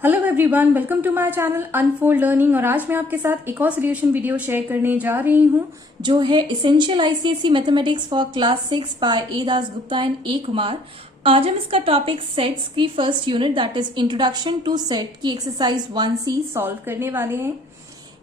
Hello everyone, welcome to my channel unfold learning. और आज मैं आपके साथ एक और सोल्यूशन वीडियो शेयर करने जा रही हूं जो है essential ICSE mathematics for class 6 by A Das Gupta and A Kumar. आज हम इसका टॉपिक सेट्स की first unit that is introduction to set की एक्सरसाइज 1C सॉल्व करने वाले हैं।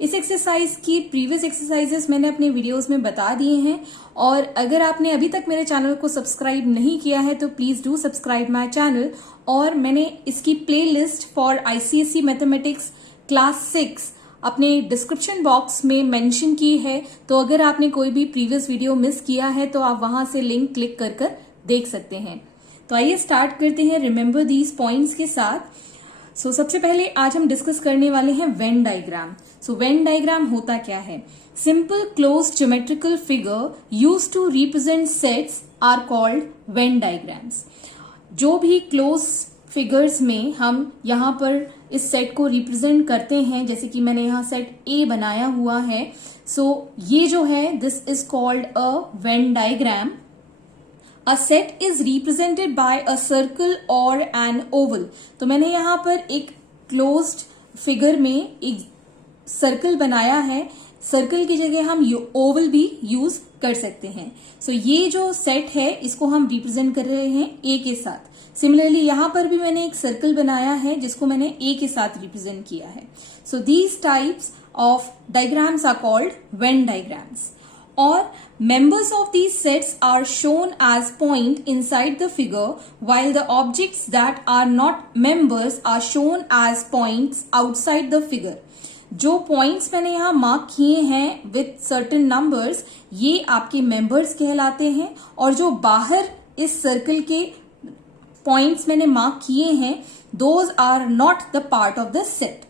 इस एक्सरसाइज की प्रीवियस एक्सरसाइजेस मैंने अपने वीडियोस में बता दिए हैं और अगर आपने अभी तक मेरे चैनल को सब्सक्राइब नहीं किया है तो please do subscribe my channel. और मैंने इसकी playlist for ICSE mathematics class 6 अपने डिस्क्रिप्शन बॉक्स में मेंशन की है, तो अगर आपने कोई भी प्रीवियस वीडियो मिस किया है तो आप वहां से लिंक क्लिक कर देख सकते हैं। तो आइए स्टार्ट करते हैं रिमेंबर दीज पॉइंट्स के साथ। सबसे पहले आज हम डिस्कस करने वाले हैं वेन डायग्राम। वेन डायग्राम होता क्या है? Simple closed geometrical figure used to represent sets are called Venn diagrams. जो भी क्लोज फिगर्स में हम यहाँ पर इस सेट को रिप्रेजेंट करते हैं, जैसे कि मैंने यहाँ सेट ए बनाया हुआ है, ये जो है this is called a Venn diagram. A set is represented by a circle or an oval। तो मैंने यहाँ पर एक क्लोज्ड फिगर में एक सर्कल बनाया है, सर्कल की जगह हम ओवल भी यूज कर सकते हैं। ये जो सेट है इसको हम रिप्रेजेंट कर रहे हैं ए के साथ। सिमिलरली यहाँ पर भी मैंने एक सर्कल बनाया है जिसको मैंने ए के साथ रिप्रेजेंट किया है। These types of diagrams are called Venn diagrams. Or members of these sets are shown as point inside the figure, while the objects that are not members are shown as points outside the figure। जो points मैंने यहाँ mark किए हैं with certain numbers, ये आपके members कहलाते हैं, और जो बाहर इस सर्कल के पॉइंट्स मैंने मार्क किए हैं those are not the part of the set.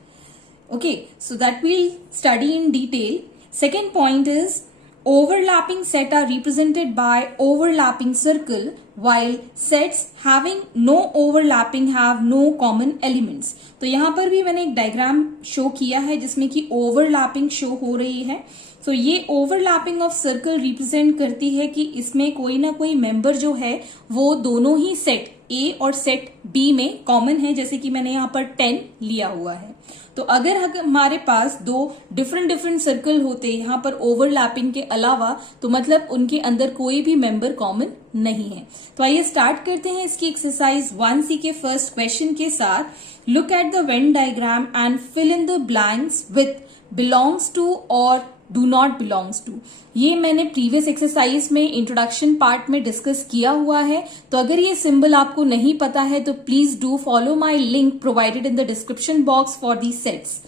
Okay, so that we'll study in detail. Second point is overlapping set are represented by overlapping circle, while sets having no overlapping have no common elements। तो यहाँ पर भी मैंने एक diagram show किया है जिसमें कि ओवरलैपिंग शो हो रही है। ये ओवरलैपिंग ऑफ सर्कल रिप्रेजेंट करती है कि इसमें कोई ना कोई मेंबर जो है वो दोनों ही सेट ए और सेट बी में कॉमन है, जैसे कि मैंने यहाँ पर 10 लिया हुआ है। तो अगर हमारे पास दो डिफरेंट सर्कल होते यहाँ पर ओवरलैपिंग के अलावा, तो मतलब उनके अंदर कोई भी मेंबर कॉमन नहीं है। तो आइए स्टार्ट करते हैं इसकी एक्सरसाइज 1C के फर्स्ट क्वेश्चन के साथ। Look at the Venn diagram and fill in the blanks with belongs to और डू नॉट बिलोंग्स टू। ये मैंने प्रीवियस एक्सरसाइज में इंट्रोडक्शन पार्ट में डिस्कस किया हुआ है, तो अगर ये सिंबल आपको नहीं पता है तो please do follow my link provided in the description box for the sets.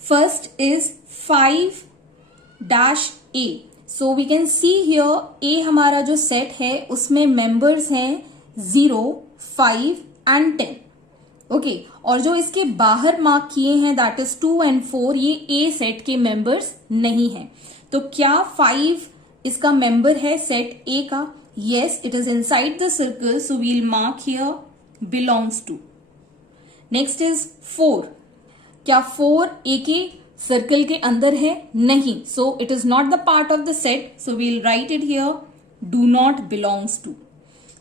First is 5-A। We can see here a हमारा जो सेट है उसमें मेंबर्स हैं 0, 5 एंड 10। ओके, और जो इसके बाहर मार्क किए हैं दैट इज 2 एंड 4, ये ए सेट के मेंबर्स नहीं है। तो क्या 5 इसका मेंबर है सेट ए का? Yes, it is inside the circle, so we'll mark here belongs to. Next is 4। क्या 4 ए के सर्कल के अंदर है? नहीं, so it is not the part of the set, so we'll write it here do not belongs to.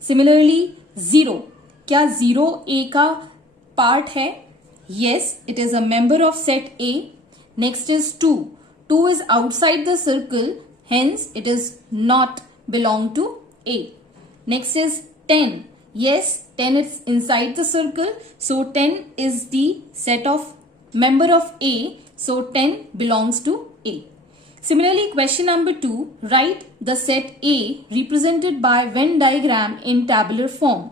Similarly 0। क्या 0 ए का part है? yes, it is a member of set A। next is 2 is outside the circle, hence it is not belong to A। next is 10। yes, 10 is inside the circle, so 10 is the set of member of A, so 10 belongs to A। Similarly, question number 2, write the set A represented by Venn diagram in tabular form।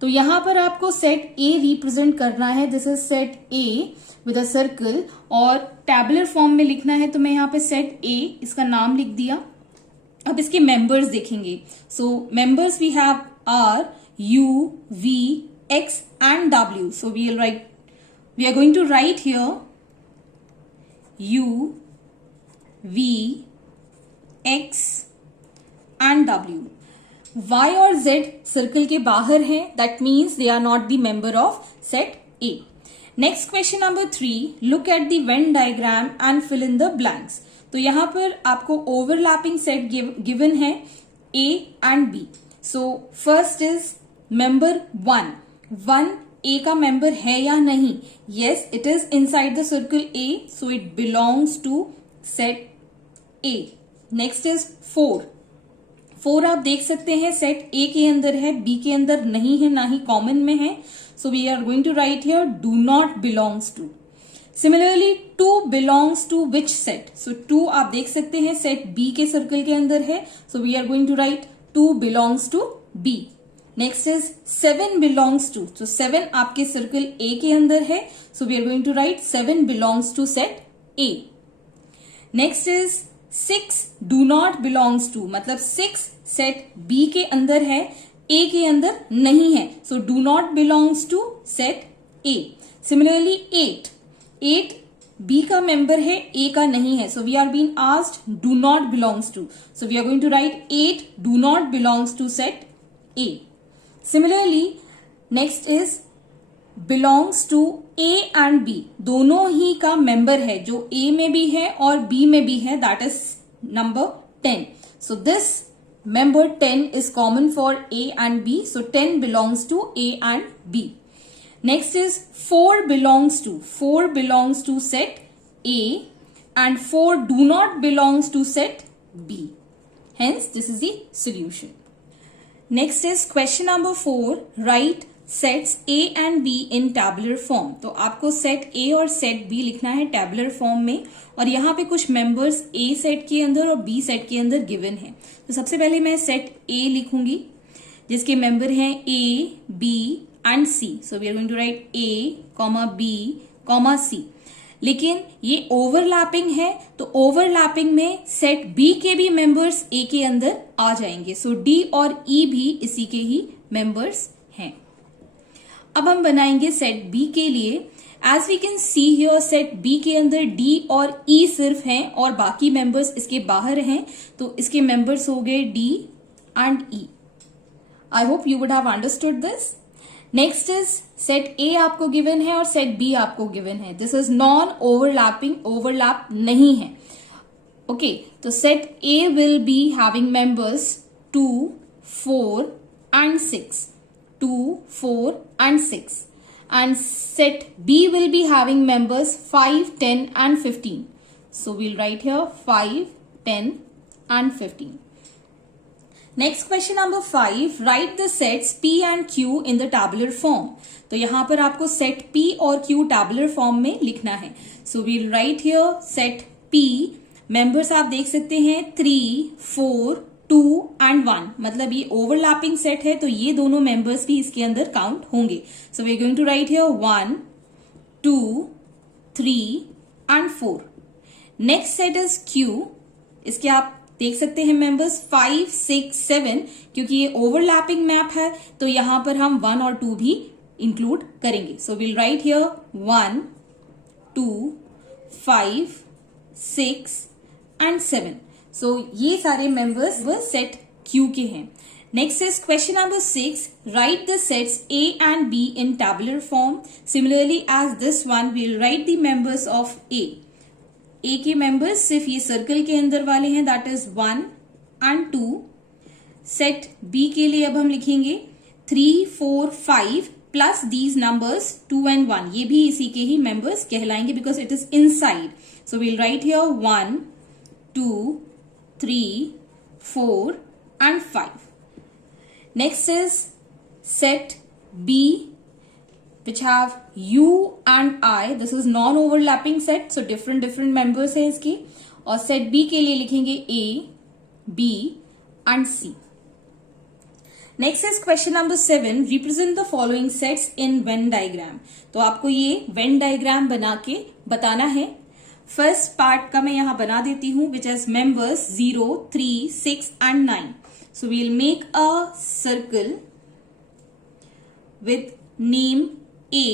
तो यहां पर आपको set A represent करना है। This is set A with a circle, और tabular form में लिखना है, तो मैं यहाँ पे सेट ए इसका नाम लिख दिया। अब इसके मेंबर्स देखेंगे। Members we have R, U, V, X and W. We are going to write here U, V, X and W. Y और Z सर्कल के बाहर हैं, that means they are not the member of set A। Next question number 3, look at the Venn diagram and fill in the blanks. तो यहां पर आपको overlapping set given है A and B। First is member 1 ए का member है या नहीं? Yes, it is inside the circle A, so it belongs to set A. Next is 4। 4 आप देख सकते हैं सेट ए के अंदर है, बी के अंदर नहीं है, ना ही कॉमन में है, so we are going to write here do not belongs to. Similarly 2 belongs to which set? So 2 आप देख सकते हैं सेट बी के सर्कल के अंदर है, so we are going to write 2 belongs to B. Next is 7 belongs to, तो 7 आपके सर्कल ए के अंदर है, so we are going to write 7 belongs to set A. Next is 6 do not belongs to, मतलब 6 set B के अंदर है, ए के अंदर नहीं है, so do not belongs to set A. Similarly 8 B का मेंबर है, ए का नहीं है, so we are being asked do not belongs to, so we are going to write 8 do not belongs to set A. Similarly next is belongs to A and B, दोनों ही का member है, जो ए में भी है और बी में भी है, that is number 10। So this member 10 is common for A and B, so 10 belongs to A and B. Next is 4 belongs to set A and 4 do not belongs to set B. Hence, this is the solution. Next is question number 4. Write sets A and B in tabular form. तो आपको set A और set B लिखना है tabular form में, और यहाँ पे कुछ members A set के अंदर और B set के अंदर given है। तो सबसे पहले मैं set A लिखूंगी, जिसके member हैं A, B and C. So we are going to write A, B, C. लेकिन ये ओवरलैपिंग है, तो ओवरलैपिंग में सेट बी के भी मेंबर्स ए के अंदर आ जाएंगे, सो डी और ई भी इसी के ही मेंबर्स हैं। अब हम बनाएंगे सेट बी के लिए। As we can see here set B के अंदर डी और ई सिर्फ हैं और बाकी मेंबर्स इसके बाहर हैं, तो इसके मेंबर्स हो गए D and E. I hope you would have understood this. Next is set ए आपको गिवन है और सेट बी आपको गिवन है। This is non overlapping, overlap नहीं है। ओके, तो set A will be having members 2, 4 and 6, 2, 4 and 6, and set B will be having members 5, 10 and 15. So we'll write here 5, 10 and 15. Next question number 5, write the sets P and Q in the tabular form. तो यहां पर आपको set P और Q tabular form में लिखना है। So we'll write here set P, members आप देख सकते हैं 3, 4, 2 and 1, मतलब ये ओवरलैपिंग सेट है, तो ये दोनों मेंबर्स भी इसके अंदर काउंट होंगे। So we are going to write here 1, 2, 3 and 4। Next set is Q, इसके आप देख सकते हैं मेंबर्स 5, 6, 7, क्योंकि ये ओवरलैपिंग मैप है, तो यहां पर हम 1 और 2 भी इंक्लूड करेंगे। So we'll write here 1, 2, 5, 6 and 7। सो ये सारे मेंबर्स वो सेट Q के हैं। Next is question number 6, write the sets A and B in tabular form. Similarly as this one we'll write the members of A। A के members सिर्फ ये circle के अंदर वाले हैं, that is 1 and 2। Set B के लिए अब हम लिखेंगे 3, 4, 5 प्लस दीज नंबर्स 2 and 1, ये भी इसी के ही मेंबर्स कहलाएंगे because it is inside. So we'll write here 1, 2, 3, 4 and 5. Next is set B which have U and I. This is non-overlapping set, so different members है इसकी। और set B के लिए लिखेंगे A, B and C. Next is question number 7. Represent the following sets in Venn diagram. तो आपको ये Venn diagram बना के बताना है। फर्स्ट पार्ट का मैं यहां बना देती हूं, which is members 0, 3, 6 and 9. So we'll make a circle with name A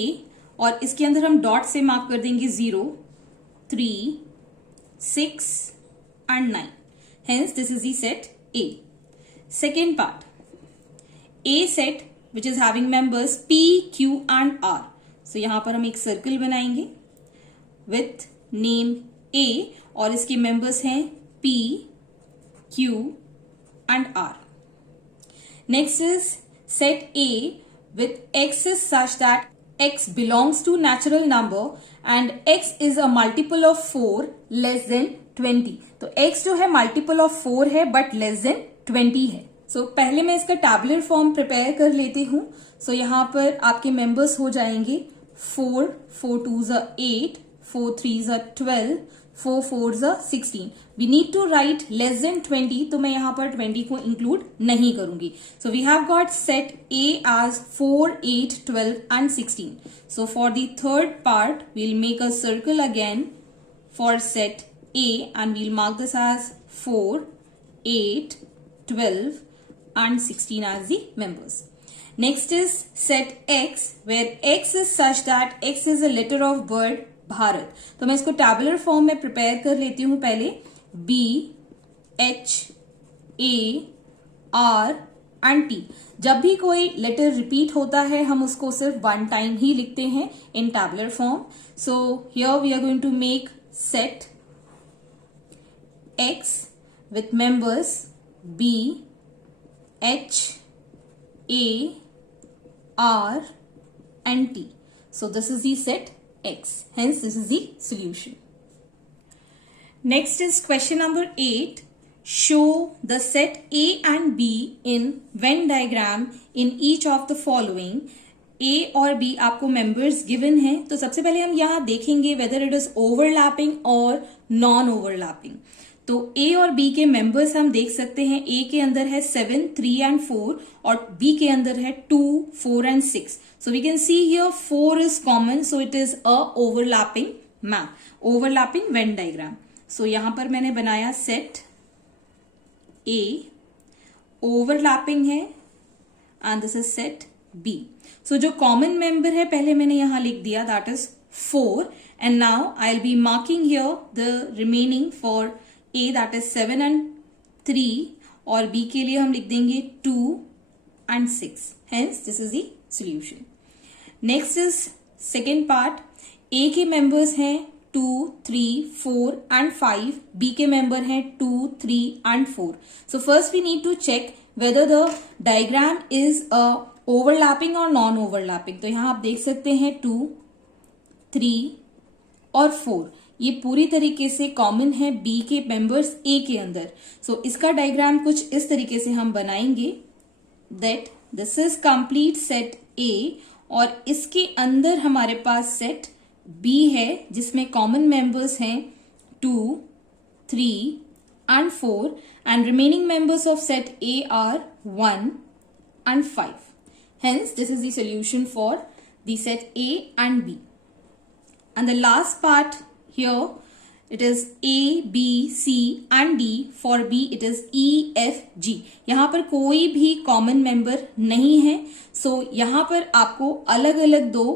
और इसके अंदर हम डॉट से मार्क कर देंगे 0, 3, 6 and 9. Hence this is the set A. Second part, A set which is having members P, Q and R. So यहां पर हम एक सर्कल बनाएंगे with नेम A और इसके मेंबर्स हैं P, Q and R. Next is set A with axis such that x belongs to natural number and x is a multiple of 4 less than 20. तो x जो है multiple of 4 है but less than 20 है. सो पहले मैं इसका tabular form prepare कर लेती हूँ. सो यहाँ पर आपके मेंबर्स हो जाएंगे 4, 4 2s are 8, 4 3s are 12, 4 4s are 16. We need to write less than 20, तो मैं यहाँ पर 20 को इंक्लूड नहीं करूंगी. So we have got set A as 4, 8, 12 and 16. So for the third part, we'll make a circle again for set A and we'll mark this as 4, 8, 12 and 16 as the members. Next is set X, where X is such that X is a letter of bird Bharat. तो मैं इसको tabular form में prepare कर लेती हूं पहले. B, H, A, R and T. जब भी कोई लेटर रिपीट होता है हम उसको सिर्फ वन टाइम ही लिखते हैं in tabular form. So here we are going to make set X with members B, H, A, R and T. So this is the set X. Hence this is the solution. Next is question number 8. Show the set A and B in Venn diagram in each of the following. A और B आपको members given हैं. तो सबसे पहले हम यहाँ देखेंगे whether it is overlapping और non-overlapping. तो A और B के मेंबर्स हम देख सकते हैं. A के अंदर है 7, 3 and 4 और B के अंदर है 2, 4 and 6. So we can see here 4 is common, so it is a overlapping map, overlapping Venn diagram. So यहाँ पर मैंने बनाया set A, overlapping है and this is set B. So जो common member है पहले मैंने यहाँ लिख दिया, that is 4, and now I'll be marking here the remaining for A, that is 7 and 3, और B के लिए हम लिख देंगे 2 and 6. Hence this is the solution. Next is second part. A के members हैं 2, 3, 4 and 5. B के member हैं 2, 3 and 4. So first we need to check whether the diagram is overlapping or non-overlapping. तो यहाँ आप देख सकते हैं 2, 3 और 4 ये पूरी तरीके से कॉमन है B के मेंबर्स A के अंदर. सो इसका डायग्राम कुछ इस तरीके से हम बनाएंगे that this is complete set A और इसके अंदर हमारे पास सेट B है जिसमें कॉमन मेंबर्स हैं 2, 3 and 4 and remaining members of set A are 1 and 5. Hence this is the solution for the set A and B. And the last part here, it is A, B, C and D. For B it is E, F, G. यहाँ पर कोई भी common member नहीं है. सो यहाँ पर आपको अलग अलग दो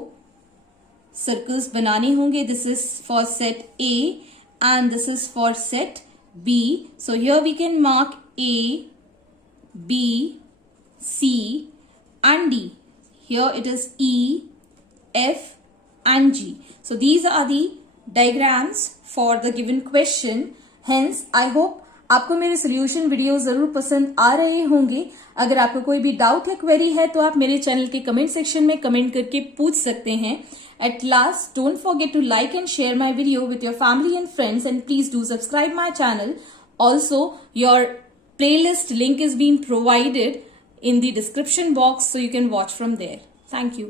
सर्कल्स बनाने होंगे. This is for set A and this is for set B. So here we can mark A, B, C and D. Here it is E, F and G. So these are the diagrams for the given question. Hence I hope आपको मेरे solution video जरूर पसंद आ रहे होंगे. अगर आपको कोई भी डाउट या क्वेरी है तो आप मेरे चैनल के कमेंट सेक्शन में कमेंट करके पूछ सकते हैं. At last, don't forget to like and share my video with your family and friends, and please do subscribe my channel. Also, your playlist link is being provided in the description box so you can watch from there. Thank you.